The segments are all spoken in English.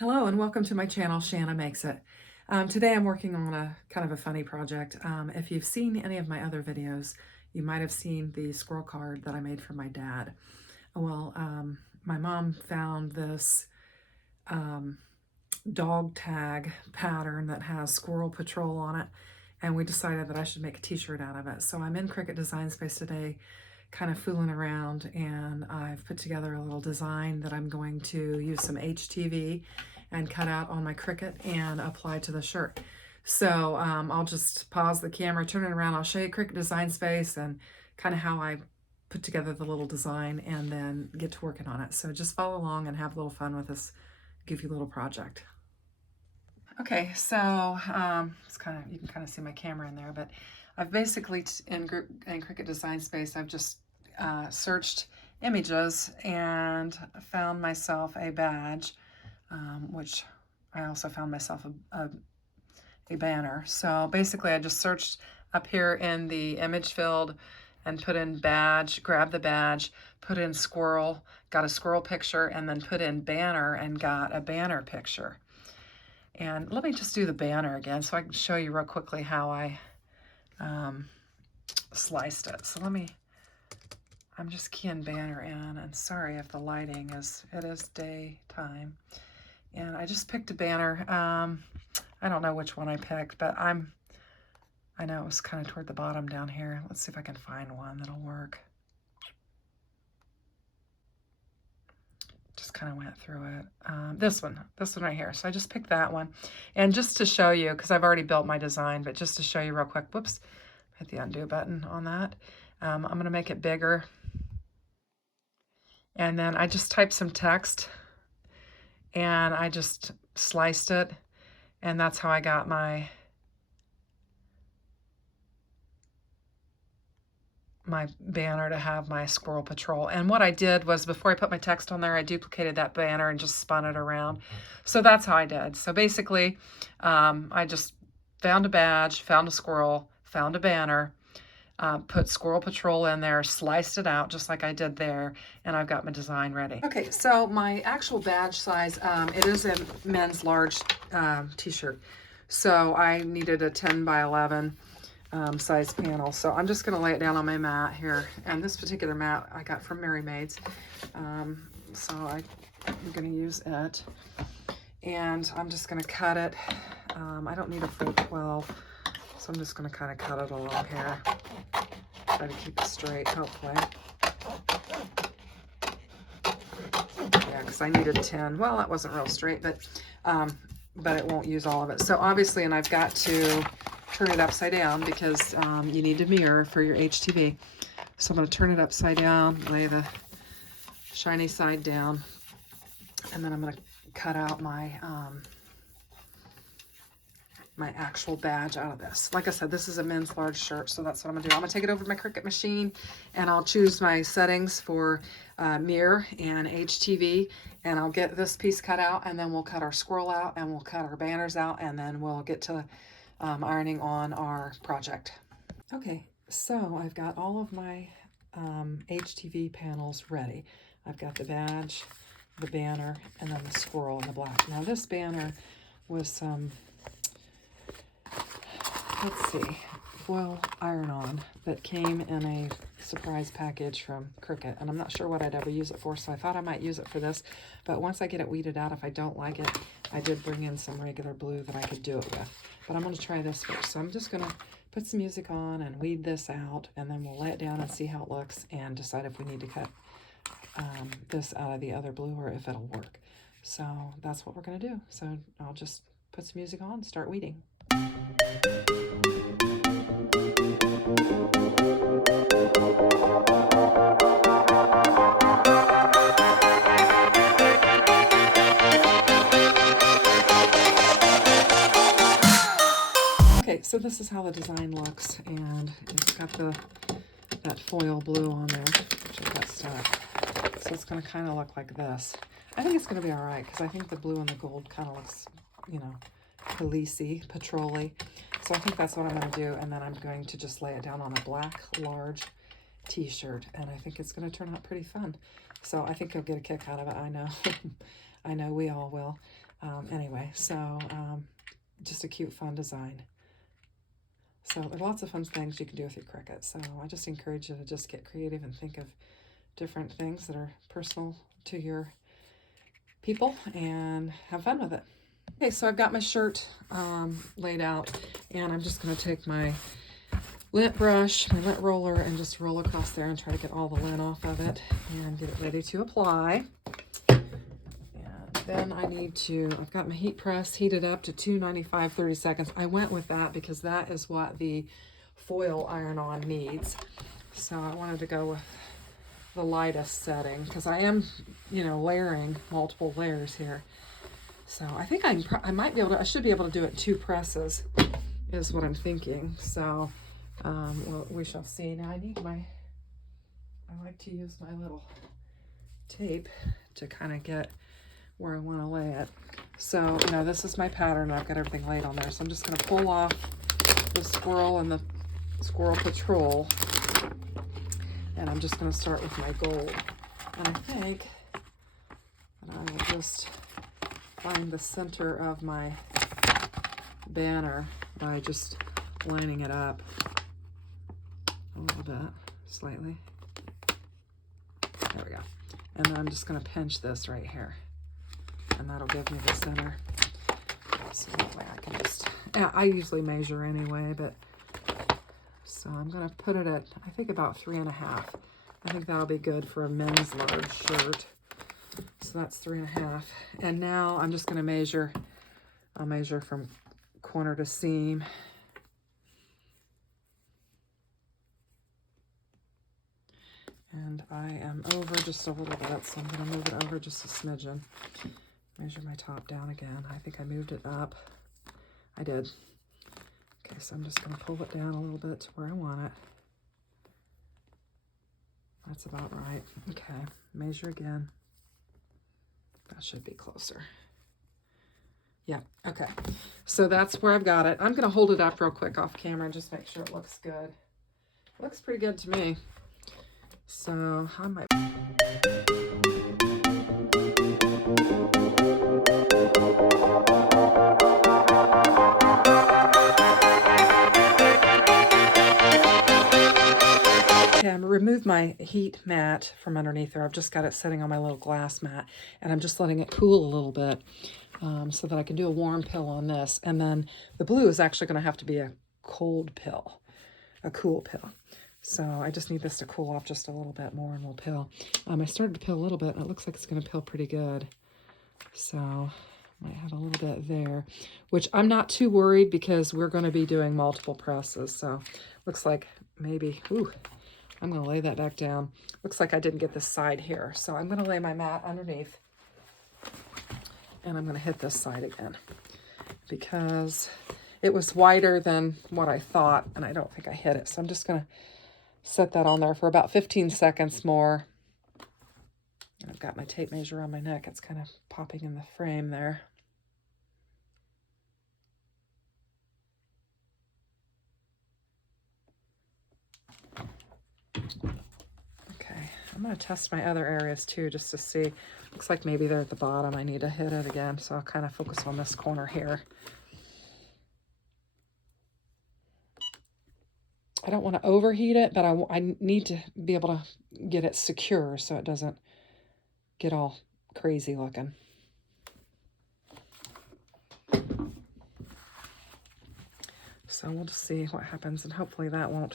Hello and welcome to my channel, Shanna Makes It. Today I'm working on a kind of a funny project. If you've seen any of my other videos, you might have seen the squirrel card that I made for my dad. Well, my mom found this dog tag pattern that has Squirrel Patrol on it, and we decided that I should make a t-shirt out of it. So I'm in Cricut Design Space today, kind of fooling around, and I've put together a little design that I'm going to use some HTV and cut out on my Cricut and apply to the shirt. So I'll just pause the camera, turn it around, I'll show you Cricut Design Space and kind of how I put together the little design and then get to working on it. So just follow along and have a little fun with this goofy little project. Okay, so it's you can kind of see my camera in there, but I've basically in Cricut Design Space, I've just searched images and found myself a badge, which I also found myself a banner. So basically I just searched up here in the image field and put in badge, grabbed the badge, put in squirrel, got a squirrel picture, and then put in banner and got a banner picture. And let me just do the banner again so I can show you real quickly how I sliced it. So I'm just keying banner in, and sorry if the lighting it is daytime. And I just picked a banner. I don't know which one I picked, but I know it was kind of toward the bottom down here. Let's see if I can find one that'll work. Just kind of went through it. This one right here. So I just picked that one. And just to show you, because I've already built my design, but just to show you real quick, whoops, hit the undo button on that. I'm going to make it bigger. And then I just typed some text and I just sliced it. And that's how I got my banner to have my Squirrel Patrol. And what I did was before I put my text on there, I duplicated that banner and just spun it around. So that's how I did. So basically, I just found a badge, found a squirrel, found a banner, put Squirrel Patrol in there, sliced it out just like I did there, and I've got my design ready. Okay, so my actual badge size, it is a men's large t-shirt. So I needed a 10 by 11 size panel. So I'm just going to lay it down on my mat here. And this particular mat I got from Mary Maids. So I'm going to use it. And I'm just going to cut it. I don't need a full 12. So I'm just going to kind of cut it along here. Try to keep it straight, hopefully. Yeah, because I needed 10. Well, that wasn't real straight, but it won't use all of it. So obviously, and I've got to turn it upside down because you need a mirror for your HTV. So I'm going to turn it upside down, lay the shiny side down, and then I'm going to cut out my my actual badge out of this. Like I said, this is a men's large shirt, so that's what I'm going to do. I'm going to take it over to my Cricut machine, and I'll choose my settings for mirror and HTV, and I'll get this piece cut out, and then we'll cut our squirrel out, and we'll cut our banners out, and then we'll get to ironing on our project. Okay, so I've got all of my HTV panels ready. I've got the badge, the banner, and then the squirrel in the black. Now this banner was some, let's see, foil iron-on that came in a surprise package from Cricut, and I'm not sure what I'd ever use it for, so I thought I might use it for this, but once I get it weeded out, if I don't like it, I did bring in some regular blue that I could do it with. But I'm going to try this first. So I'm just going to put some music on and weed this out, and then we'll lay it down and see how it looks and decide if we need to cut this out of the other blue or if it'll work. So that's what we're going to do. So I'll just put some music on and start weeding. Okay, so this is how the design looks, and it's got that foil blue on there, which I've got stuck. So it's going to kind of look like this. I think it's going to be all right, because I think the blue and the gold kind of looks, you know, policey, patrol-y. So I think that's what I'm going to do, and then I'm going to just lay it down on a black, large t-shirt, and I think it's going to turn out pretty fun. So I think you'll get a kick out of it, I know. I know we all will. Anyway, so just a cute, fun design. So there are lots of fun things you can do with your Cricut. So I just encourage you to just get creative and think of different things that are personal to your people and have fun with it. Okay, so I've got my shirt laid out, and I'm just going to take my lint brush, my lint roller, and just roll across there and try to get all the lint off of it and get it ready to apply. Then I need to, I've got my heat press heated up to 295, 30 seconds. I went with that because that is what the foil iron-on needs. So I wanted to go with the lightest setting because I am, you know, layering multiple layers here. So I think I might be able to, I should be able to do it 2 presses is what I'm thinking. So well, we shall see. Now I like to use my little tape to kind of get where I want to lay it. So, you know, this is my pattern. I've got everything laid on there. So I'm just going to pull off the squirrel and the squirrel patrol. And I'm just going to start with my gold. And I think that I will just find the center of my banner by just lining it up a little bit, slightly. There we go. And then I'm just going to pinch this right here. And that'll give me the center. So that way I can just, yeah, I usually measure anyway, but so I'm gonna put it at, I think about 3.5. I think that'll be good for a men's large shirt. So that's 3.5. And now I'm just gonna measure, I'll measure from corner to seam. And I am over just a little bit, so I'm gonna move it over just a smidgen. Measure my top down again. I think I moved it up. I did. Okay, so I'm just going to pull it down a little bit to where I want it. That's about right. Okay, measure again. That should be closer. Yeah, okay. So that's where I've got it. I'm going to hold it up real quick off camera and just make sure it looks good. It looks pretty good to me. So I might... Okay, I'm gonna remove my heat mat from underneath there. I've just got it sitting on my little glass mat, and I'm just letting it cool a little bit so that I can do a warm pill on this. And then the blue is actually going to have to be a cold pill, a cool pill. So I just need this to cool off just a little bit more and we'll pill. I started to pill a little bit, and it looks like it's going to pill pretty good. So might have a little bit there, which I'm not too worried because we're going to be doing multiple presses. So looks like maybe, ooh, I'm going to lay that back down. Looks like I didn't get this side here. So I'm going to lay my mat underneath. And I'm going to hit this side again. Because it was wider than what I thought. And I don't think I hit it. So I'm just going to set that on there for about 15 seconds more. And I've got my tape measure on my neck. It's kind of popping in the frame there. Okay, I'm going to test my other areas too, just to see. Looks like maybe they're at the bottom. I need to hit it again, so I'll kind of focus on this corner here. I don't want to overheat it, but I need to be able to get it secure so it doesn't get all crazy looking. So we'll just see what happens, and hopefully that little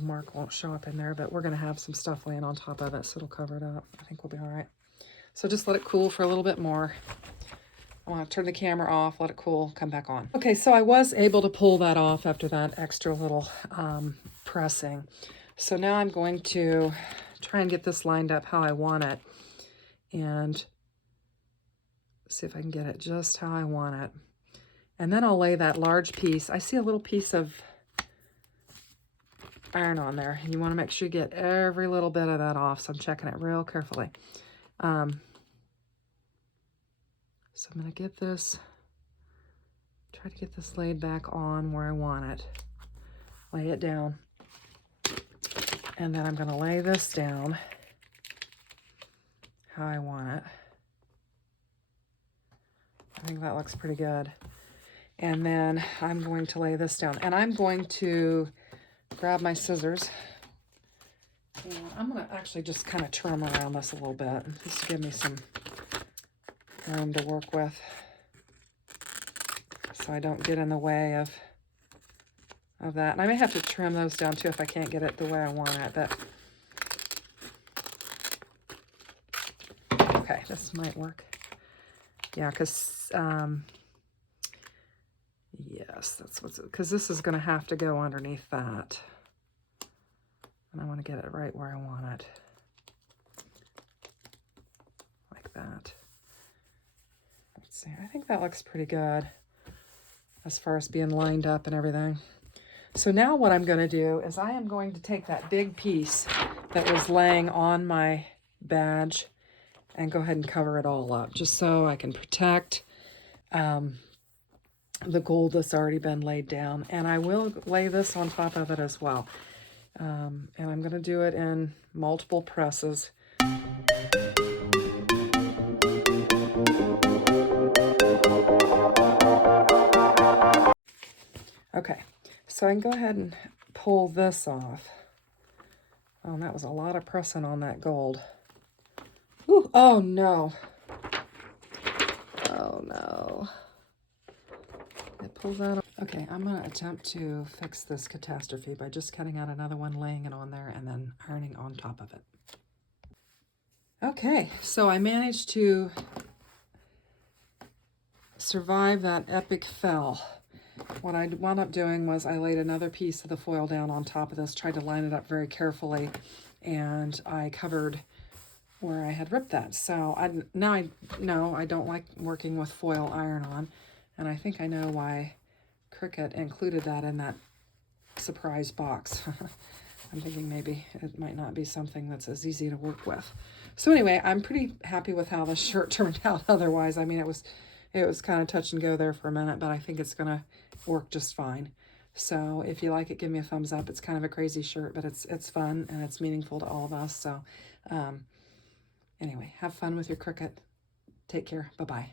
mark won't show up in there, but we're going to have some stuff laying on top of it, so it'll cover it up. I think we'll be all right. So just let it cool for a little bit more. I want to turn the camera off, let it cool, come back on. Okay, so I was able to pull that off after that extra little pressing. So now I'm going to try and get this lined up how I want it and see if I can get it just how I want it. And then I'll lay that large piece. I see a little piece of iron on there, and you want to make sure you get every little bit of that off. So I'm checking it real carefully. So I'm going to get this, try to get this laid back on where I want it. Lay it down. And then I'm going to lay this down how I want it. I think that looks pretty good. And then I'm going to lay this down. And I'm going to grab my scissors. And I'm going to actually just kind of trim around this a little bit, just to give me some room to work with, so I don't get in the way of that. And I may have to trim those down too if I can't get it the way I want it. But okay, this might work. Yeah, because yes, that's what's, because this is going to have to go underneath that. And I want to get it right where I want it. Like that. Let's see, I think that looks pretty good as far as being lined up and everything. So now what I'm going to do is I am going to take that big piece that was laying on my badge and go ahead and cover it all up, just so I can protect the gold that's already been laid down. And I will lay this on top of it as well. And I'm going to do it in multiple presses. Okay, so I can go ahead and pull this off. Oh, and that was a lot of pressing on that gold. Ooh, oh no. Oh no. It pulls out. Okay, I'm going to attempt to fix this catastrophe by just cutting out another one, laying it on there, and then ironing on top of it. Okay, so I managed to survive that epic fail. What I wound up doing was I laid another piece of the foil down on top of this, tried to line it up very carefully, and I covered where I had ripped that. So now I know I don't like working with foil iron-on, and I think I know why Cricut included that in that surprise box. I'm thinking maybe it might not be something that's as easy to work with. So anyway, I'm pretty happy with how this shirt turned out otherwise. I mean, it was kind of touch and go there for a minute, but I think it's going to work just fine. So if you like it, give me a thumbs up. It's kind of a crazy shirt, but it's fun and it's meaningful to all of us. So anyway, have fun with your Cricut. Take care. Bye-bye.